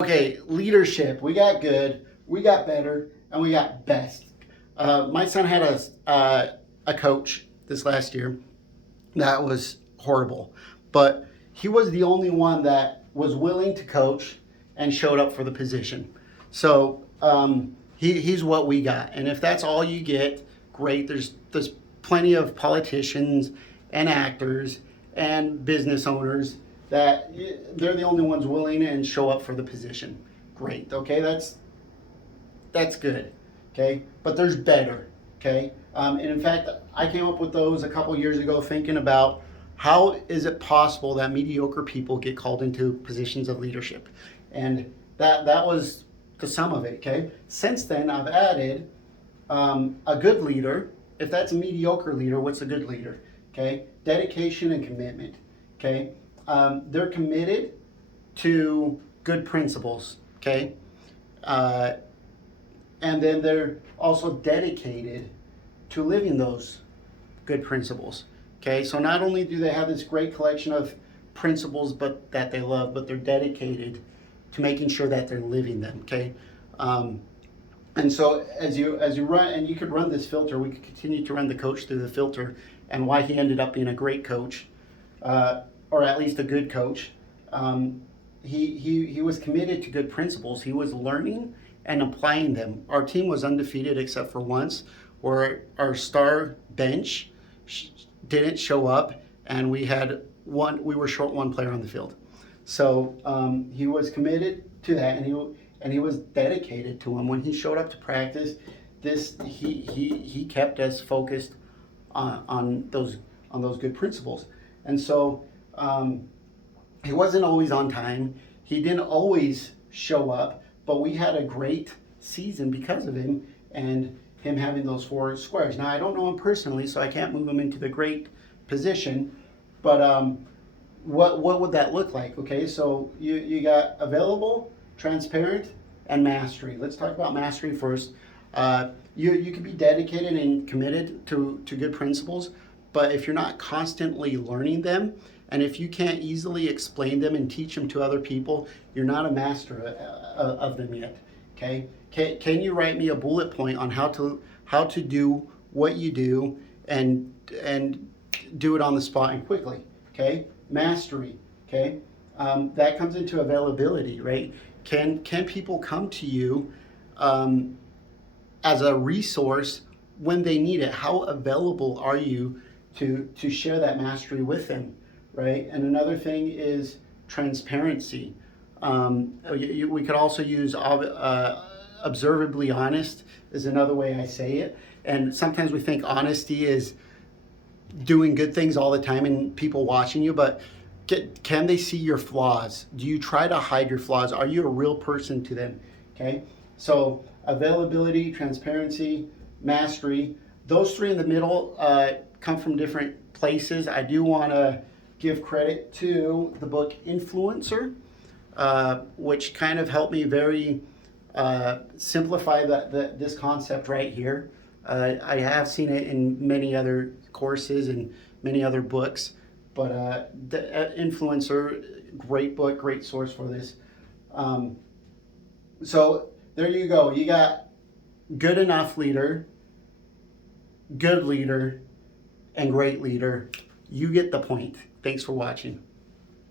Okay, leadership. We got good, we got better, and we got best. My son had a coach this last year that was horrible, but he was the only one that was willing to coach and showed up for the position. So he's what we got, and if that's all you get, great. There's plenty of politicians and actors and business owners that they're the only ones willing and show up for the position. Great. Okay, that's good. Okay, but there's better. Okay, and in fact, I came up with those a couple years ago, thinking about how is it possible that mediocre people get called into positions of leadership, and that was the sum of it. Okay, since then I've added a good leader. If that's a mediocre leader, what's a good leader? Okay, dedication and commitment. Okay, they're committed to good principles. Okay, and then they're also dedicated to living those good principles. Okay, so not only do they have this great collection of principles but that they love, but they're dedicated to making sure that they're living them. Okay, and so as you run, and you could run this filter, we could continue to run the coach through the filter and why he ended up being a great coach, or at least a good coach. He was committed to good principles. He was learning and applying them. Our team was undefeated except for once, where our star bench didn't show up, and we were short one player on the field. So he was committed to that, and he was dedicated to him. When he showed up to practice, he kept us focused on those good principles. And so he wasn't always on time. He didn't always show up, but we had a great season because of him and him having those four squares. Now, I don't know him personally, so I can't move him into the great position, but what would that look like? Okay, so you got available, transparent, and mastery. Let's talk about mastery first. You can be dedicated and committed to good principles, but if you're not constantly learning them, and if you can't easily explain them and teach them to other people, you're not a master of them yet. Okay? Can you write me a bullet point on how to do what you do and do it on the spot and quickly? Okay? Mastery. Okay? That comes into availability, right? Can people come to you as a resource when they need it? How available are you to share that mastery with them? Right? And another thing is transparency. We could also use observably honest is another way I say it. And sometimes we think honesty is doing good things all the time and people watching you, but can they see your flaws? Do you try to hide your flaws? Are you a real person to them? Okay, so availability, transparency, mastery, those three in the middle come from different places. I do want to give credit to the book Influencer, which kind of helped me very simplify this concept right here. I have seen it in many other courses and many other books, but the Influencer, great book, great source for this. So there you go. You got good enough leader, good leader, and great leader. You get the point. Thanks for watching.